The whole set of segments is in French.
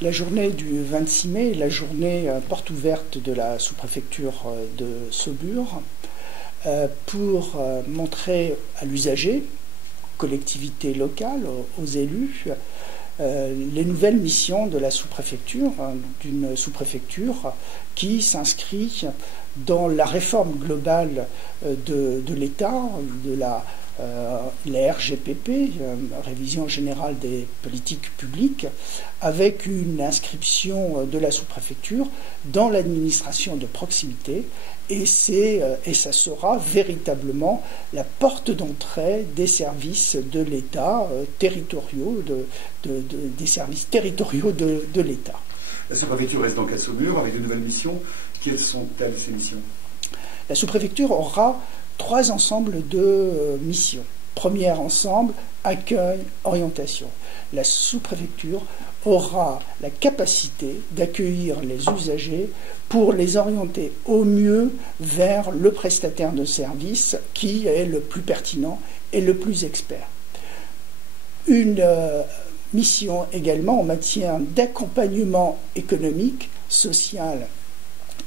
La journée du 26 mai est la journée porte ouverte de la sous-préfecture de Saumur pour montrer à l'usager, collectivités locales, aux élus, les nouvelles missions de la sous-préfecture, d'une sous-préfecture qui s'inscrit dans la réforme globale de l'État, de la RGPP, Révision générale des politiques publiques, avec une inscription de la sous-préfecture dans l'administration de proximité, et ça sera véritablement la porte d'entrée des services de l'État territoriaux, des services territoriaux de l'État. La sous-préfecture reste donc à Saumur avec de nouvelles missions. Quelles sont-elles, ces missions? La sous-préfecture aura 3 ensembles de missions. Premier ensemble, accueil, orientation. La sous-préfecture aura la capacité d'accueillir les usagers pour les orienter au mieux vers le prestataire de service qui est le plus pertinent et le plus expert. Une mission également en matière d'accompagnement économique, social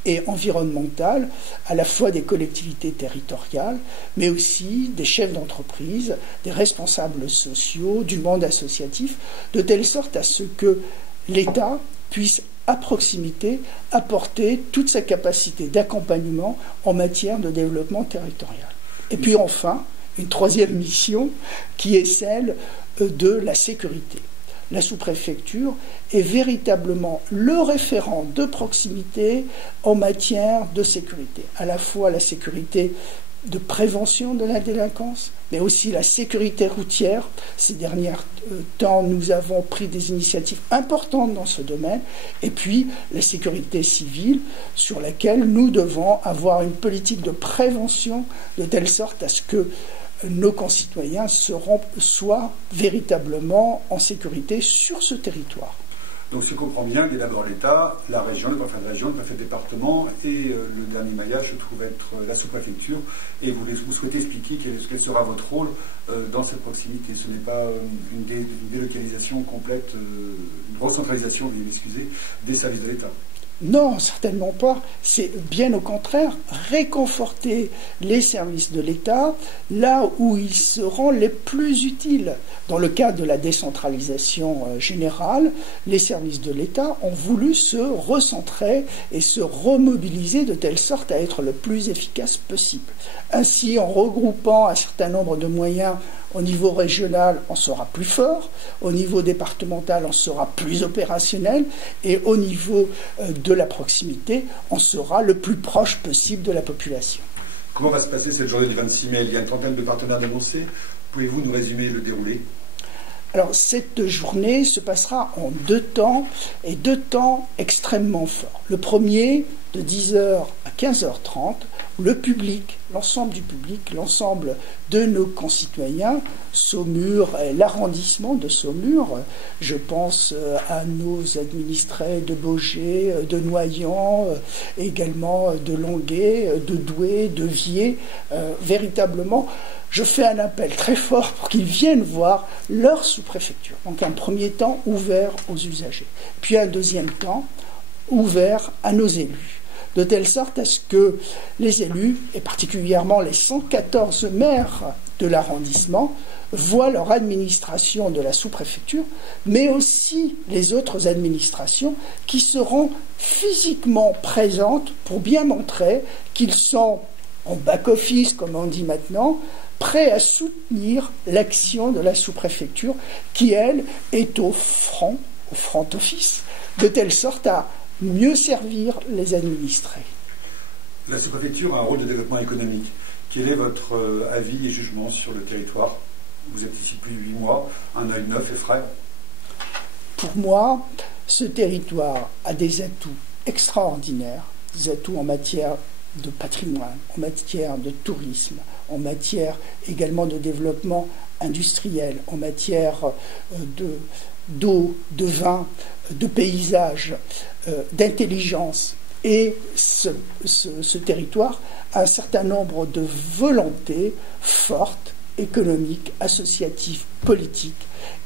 et environnementale, à la fois des collectivités territoriales, mais aussi des chefs d'entreprise, des responsables sociaux, du monde associatif, de telle sorte à ce que l'État puisse, à proximité, apporter toute sa capacité d'accompagnement en matière de développement territorial. Et puis enfin, une 3e mission qui est celle de la sécurité. La sous-préfecture est véritablement le référent de proximité en matière de sécurité. À la fois la sécurité de prévention de la délinquance, mais aussi la sécurité routière. Ces derniers temps, nous avons pris des initiatives importantes dans ce domaine. Et puis, la sécurité civile, sur laquelle nous devons avoir une politique de prévention de telle sorte à ce que nos concitoyens soient véritablement en sécurité sur ce territoire. Donc, si je comprends bien, il y a d'abord l'État, la région, le préfet de région, le préfet de département, et le dernier maillage se trouve être la sous-préfecture. Et vous souhaitez expliquer quel sera votre rôle dans cette proximité. Ce n'est pas une délocalisation complète, une recentralisation, excusez, des services de l'État. Non, certainement pas. C'est bien au contraire réconforter les services de l'État là où ils seront les plus utiles. Dans le cadre de la décentralisation générale, les services de l'État ont voulu se recentrer et se remobiliser de telle sorte à être le plus efficace possible. Ainsi, en regroupant un certain nombre de moyens au niveau régional, on sera plus fort, au niveau départemental, on sera plus opérationnel, et au niveau de la proximité, on sera le plus proche possible de la population. Comment va se passer cette journée du 26 mai? Il y a une trentaine de partenaires annoncés. Pouvez-vous nous résumer le déroulé? Alors, cette journée se passera en 2 temps, et 2 temps extrêmement forts. Le premier, de 10h à 15h30, où le public, l'ensemble du public, l'ensemble de nos concitoyens, Saumur et l'arrondissement de Saumur, je pense à nos administrés de Baugé, de Noyant, également de Longuet, de Douai, de Viers, véritablement, je fais un appel très fort pour qu'ils viennent voir leur sous-préfecture. Donc un premier temps ouvert aux usagers, puis un deuxième temps ouvert à nos élus, de telle sorte à ce que les élus, et particulièrement les 114 maires de l'arrondissement, voient leur administration de la sous-préfecture, mais aussi les autres administrations qui seront physiquement présentes pour bien montrer qu'ils sont en back-office, comme on dit maintenant, prêts à soutenir l'action de la sous-préfecture qui, elle, est au front office, de telle sorte à mieux servir les administrés. La sous-préfecture a un rôle de développement économique. Quel est votre avis et jugement sur le territoire? Vous êtes ici depuis 8 mois, un œil neuf et frais. Pour moi, ce territoire a des atouts extraordinaires, des atouts en matière de patrimoine, en matière de tourisme, en matière également de développement industriel, en matière d'eau, de vin, de paysage, d'intelligence. Et ce territoire a un certain nombre de volontés fortes économique, associatif, politique.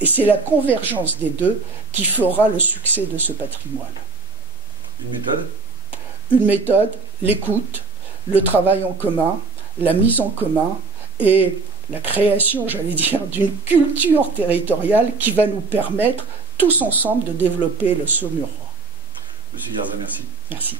Et c'est la convergence des deux qui fera le succès de ce patrimoine. Une méthode? Une méthode, l'écoute, le travail en commun, la mise en commun et la création, j'allais dire, d'une culture territoriale qui va nous permettre tous ensemble de développer le Saumurois. Monsieur Guerza, merci. Merci.